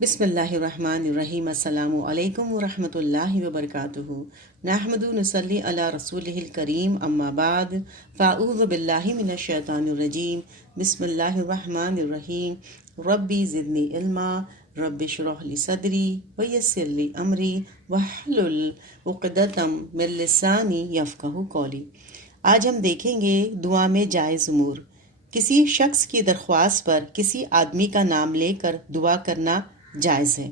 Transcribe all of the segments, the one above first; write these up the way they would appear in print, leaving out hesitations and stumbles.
بسم اللہ الرحمن الرحیم۔ السلام علیکم ورحمۃ اللہ وبرکاتہ۔ نحمد نصلی علی رسولہ الکریم، اما بعد فاعوذ باللہ من الشیطان الرجیم۔ بسم اللہ الرحمن الرحیم۔ ربی زدنی علما، رب اشرح لی صدری ویسر لی امری واحلل عقدۃ من لسانی یفقہوا قولی۔ آج ہم دیکھیں گے دعا میں جائز امور۔ کسی شخص کی درخواست پر کسی آدمی کا نام لے کر دعا کرنا جائز ہے۔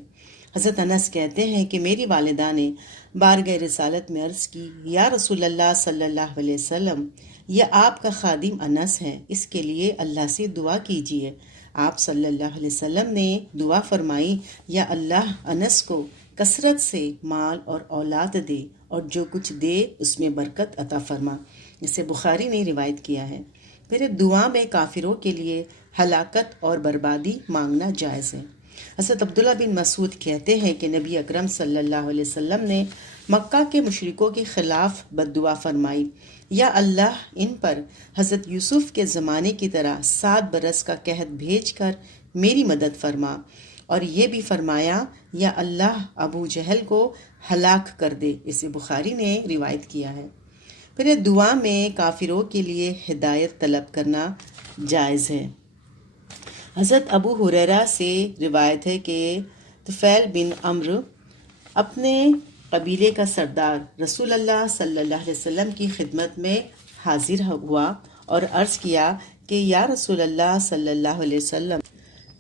حضرت انس کہتے ہیں کہ میری والدہ نے بارگاہ رسالت میں عرض کی، یا رسول اللہ صلی اللہ علیہ وسلم، یہ آپ کا خادم انس ہے، اس کے لیے اللہ سے دعا کیجیے۔ آپ صلی اللہ علیہ وسلم نے دعا فرمائی، یا اللہ انس کو کثرت سے مال اور اولاد دے، اور جو کچھ دے اس میں برکت عطا فرما۔ اسے بخاری نے روایت کیا ہے۔ پھر دعا میں کافروں کے لیے ہلاکت اور بربادی مانگنا جائز ہے۔ حضرت عبداللہ بن مسعود کہتے ہیں کہ نبی اکرم صلی اللہ علیہ وسلم نے مکہ کے مشرکوں کے خلاف بد دعا فرمائی، یا اللہ ان پر حضرت یوسف کے زمانے کی طرح 7 برس کا قحط بھیج کر میری مدد فرما، اور یہ بھی فرمایا، یا اللہ ابو جہل کو ہلاک کر دے۔ اسے بخاری نے روایت کیا ہے۔ پھر دعا میں کافروں کے لیے ہدایت طلب کرنا جائز ہے۔ حضرت ابو ہریرہ سے روایت ہے کہ طفیل بن عمرو اپنے قبیلے کا سردار رسول اللہ صلی اللہ علیہ وسلم کی خدمت میں حاضر ہوا اور عرض کیا کہ یا رسول اللہ صلی اللہ علیہ وسلم،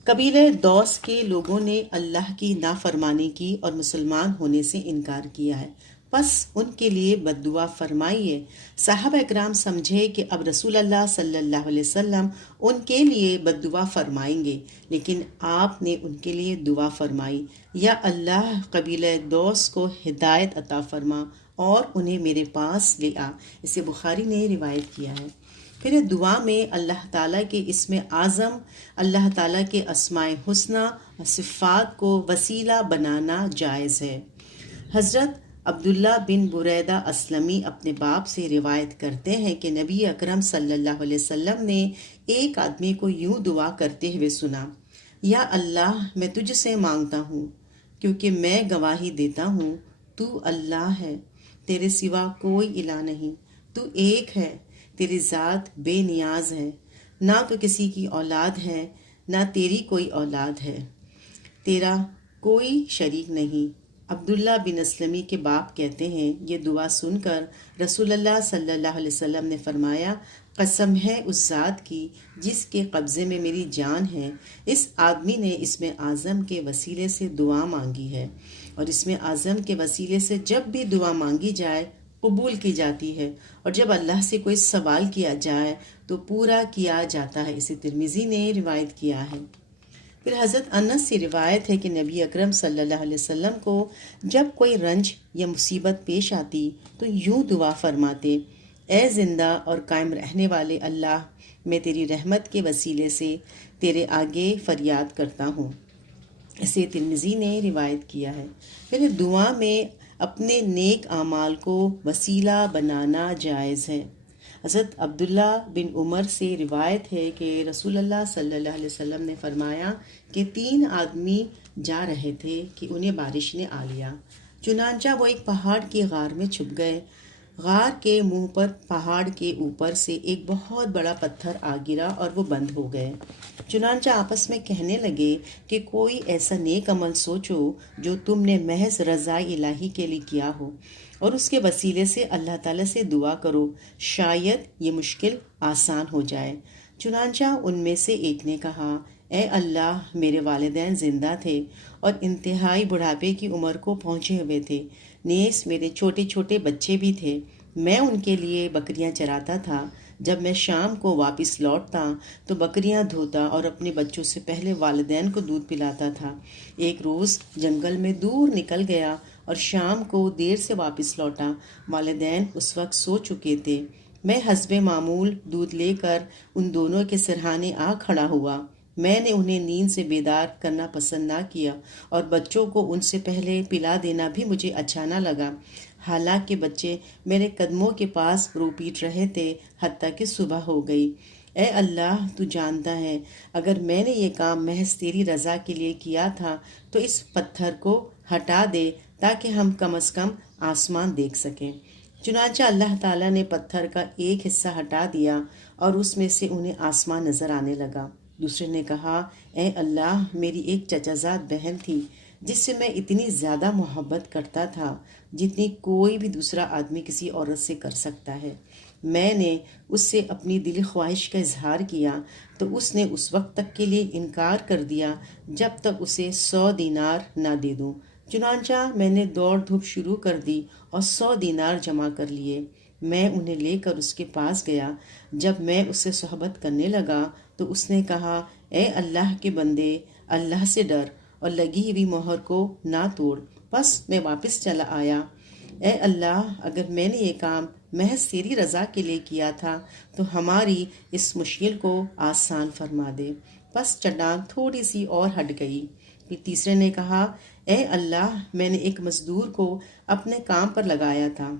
قبیلے دوس کے لوگوں نے اللہ کی نافرمانی کی اور مسلمان ہونے سے انکار کیا ہے، پس ان کے لیے بد دعا فرمائیے۔ صحابہ اکرام سمجھے کہ اب رسول اللہ صلی اللہ علیہ وسلم ان کے لیے بد دعا فرمائیں گے، لیکن آپ نے ان کے لیے دعا فرمائی، یا اللہ قبیلہ دوس کو ہدایت عطا فرما اور انہیں میرے پاس لے آ۔ اسے بخاری نے روایت کیا ہے۔ پھر دعا میں اللہ تعالیٰ کے اسم اعظم، اللہ تعالیٰ کے اسماء حسنی اور صفات کو وسیلہ بنانا جائز ہے۔ حضرت عبداللہ بن بریدہ اسلمی اپنے باپ سے روایت کرتے ہیں کہ نبی اکرم صلی اللہ علیہ وسلم نے ایک آدمی کو یوں دعا کرتے ہوئے سنا، یا اللہ میں تجھ سے مانگتا ہوں کیونکہ میں گواہی دیتا ہوں تو اللہ ہے، تیرے سوا کوئی الہ نہیں، تو ایک ہے، تیری ذات بے نیاز ہے، نہ تو کسی کی اولاد ہے نہ تیری کوئی اولاد ہے، تیرا کوئی شریک نہیں۔ عبداللہ بن اسلمی کے باپ کہتے ہیں، یہ دعا سن کر رسول اللہ صلی اللہ علیہ وسلم نے فرمایا، قسم ہے اس ذات کی جس کے قبضے میں میری جان ہے، اس آدمی نے اسم اعظم کے وسیلے سے دعا مانگی ہے، اور اسم اعظم کے وسیلے سے جب بھی دعا مانگی جائے قبول کی جاتی ہے، اور جب اللہ سے کوئی سوال کیا جائے تو پورا کیا جاتا ہے۔ اسے ترمذی نے روایت کیا ہے۔ پھر حضرت انس سے روایت ہے کہ نبی اکرم صلی اللہ علیہ وسلم کو جب کوئی رنج یا مصیبت پیش آتی تو یوں دعا فرماتے، اے زندہ اور قائم رہنے والے اللہ، میں تیری رحمت کے وسیلے سے تیرے آگے فریاد کرتا ہوں۔ اسے ترمذی نے روایت کیا ہے۔ پھر دعا میں اپنے نیک اعمال کو وسیلہ بنانا جائز ہے۔ حضرت عبداللہ بن عمر سے روایت ہے کہ رسول اللہ صلی اللہ علیہ وسلم نے فرمایا کہ 3 آدمی جا رہے تھے کہ انہیں بارش نے آ لیا، چنانچہ وہ ایک پہاڑ کی غار میں چھپ گئے۔ غار کے منہ پر پہاڑ کے اوپر سے ایک بہت بڑا پتھر آ گرا اور وہ بند ہو گئے۔ چنانچہ آپس میں کہنے لگے کہ کوئی ایسا نیک عمل سوچو جو تم نے محض رضا الہی کے لیے کیا ہو، اور اس کے وسیلے سے اللہ تعالیٰ سے دعا کرو، شاید یہ مشکل آسان ہو جائے۔ چنانچہ ان میں سے ایک نے کہا، اے اللہ، میرے والدین زندہ تھے اور انتہائی بڑھاپے کی عمر کو پہنچے ہوئے تھے، نیز میرے چھوٹے چھوٹے بچے بھی تھے، میں ان کے لیے بکریاں چراتا تھا، جب میں شام کو واپس لوٹتا تو بکریاں دھوتا اور اپنے بچوں سے پہلے والدین کو دودھ پلاتا تھا۔ ایک روز جنگل میں دور نکل گیا اور شام کو دیر سے واپس لوٹا، والدین اس وقت سو چکے تھے، میں حسب معمول دودھ لے کر ان دونوں کے سرہانے آ کھڑا ہوا، میں نے انہیں نیند سے بیدار کرنا پسند نہ کیا اور بچوں کو ان سے پہلے پلا دینا بھی مجھے اچھا نہ لگا، حالانکہ بچے میرے قدموں کے پاس رو پیٹ رہے تھے، حتیٰ کہ صبح ہو گئی۔ اے اللہ تو جانتا ہے اگر میں نے یہ کام محض تیری رضا کے لیے کیا تھا تو اس پتھر کو ہٹا دے تاکہ ہم کم از کم آسمان دیکھ سکیں۔ چنانچہ اللہ تعالیٰ نے پتھر کا ایک حصہ ہٹا دیا اور اس میں سے انہیں آسمان نظر آنے لگا۔ دوسرے نے کہا، اے اللہ، میری ایک چچا زاد بہن تھی جس سے میں اتنی زیادہ محبت کرتا تھا جتنی کوئی بھی دوسرا آدمی کسی عورت سے کر سکتا ہے۔ میں نے اس سے اپنی دلی خواہش کا اظہار کیا تو اس نے اس وقت تک کے لیے انکار کر دیا جب تک اسے 100 دینار نہ دے دوں۔ چنانچہ میں نے دوڑ دھوپ شروع کر دی اور 100 دینار جمع کر لیے۔ میں انہیں لے کر اس کے پاس گیا۔ جب میں اس سے صحبت کرنے لگا تو اس نے کہا، اے اللہ کے بندے، اللہ سے ڈر اور لگی ہوئی مہر کو نہ توڑ۔ بس میں واپس چلا آیا۔ اے اللہ، اگر میں نے یہ کام محض تیری رضا کے لیے کیا تھا تو ہماری اس مشکل کو آسان فرما دے۔ بس چٹان تھوڑی سی اور ہٹ گئی۔ پھر تیسرے نے کہا، اے اللہ، میں نے ایک مزدور کو اپنے کام پر لگایا تھا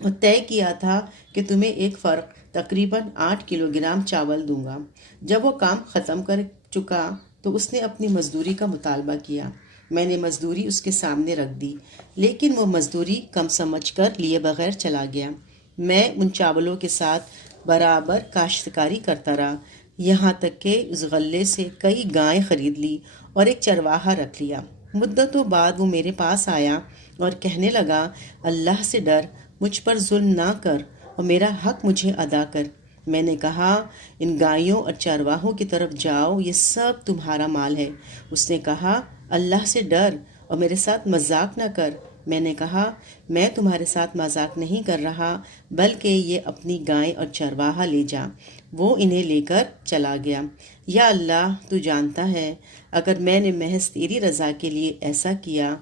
اور طے کیا تھا کہ تمہیں ایک فرق تقریباً 8 کلوگرام چاول دوں گا۔ جب وہ کام ختم کر چکا تو اس نے اپنی مزدوری کا مطالبہ کیا۔ میں نے مزدوری اس کے سامنے رکھ دی، لیکن وہ مزدوری کم سمجھ کر لیے بغیر چلا گیا۔ میں ان چاولوں کے ساتھ برابر کاشتکاری کرتا رہا، یہاں تک کہ اس غلے سے کئی گائیں خرید لی اور ایک چرواہا رکھ لیا۔ مدتوں بعد وہ میرے پاس آیا اور کہنے لگا، اللہ سے ڈر، مجھ پر ظلم نہ کر اور میرا حق مجھے ادا کر۔ میں نے کہا، ان گایوں اور چرواہوں کی طرف جاؤ، یہ سب تمہارا مال ہے۔ اس نے کہا، اللہ سے ڈر اور میرے ساتھ مذاق نہ کر۔ میں نے کہا، میں تمہارے ساتھ مذاق نہیں کر رہا، بلکہ یہ اپنی گائیں اور چرواہا لے جا۔ وہ انہیں لے کر چلا گیا۔ یا اللہ، تو جانتا ہے اگر میں نے محض تیری رضا کے لیے ایسا کیا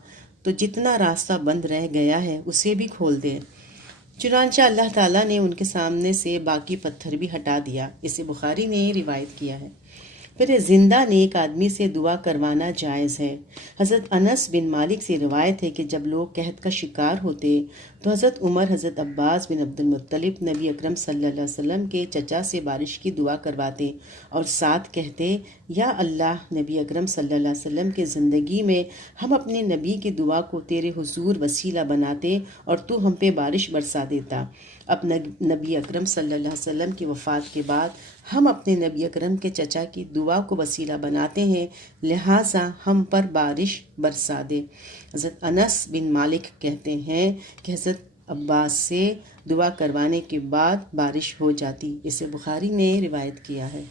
تو جتنا راستہ بند رہ گیا ہے اسے بھی کھول دے۔ چنانچہ اللہ تعالیٰ نے ان کے سامنے سے باقی پتھر بھی ہٹا دیا۔ اسے بخاری نے روایت کیا ہے۔ پھر زندہ نیک آدمی سے دعا کروانا جائز ہے۔ حضرت انس بن مالک سے روایت ہے کہ جب لوگ قحط کا شکار ہوتے تو حضرت عمر حضرت عباس بن عبد المطلب نبی اکرم صلی اللہ علیہ وسلم کے چچا سے بارش کی دعا کرواتے اور ساتھ کہتے، یا اللہ، نبی اکرم صلی اللہ علیہ وسلم کے زندگی میں ہم اپنے نبی کی دعا کو تیرے حضور وسیلہ بناتے اور تو ہم پہ بارش برسا دیتا۔ اب نبی اکرم صلی اللہ علیہ وسلم کی وفات کے بعد ہم اپنے نبی اکرم کے چچا کی دعا کو وسیلہ بناتے ہیں، لہٰذا ہم پر بارش برسا دے۔ حضرت انس بن مالک کہتے ہیں کہ حضرت عباس سے دعا کروانے کے بعد بارش ہو جاتی۔ اسے بخاری نے روایت کیا ہے۔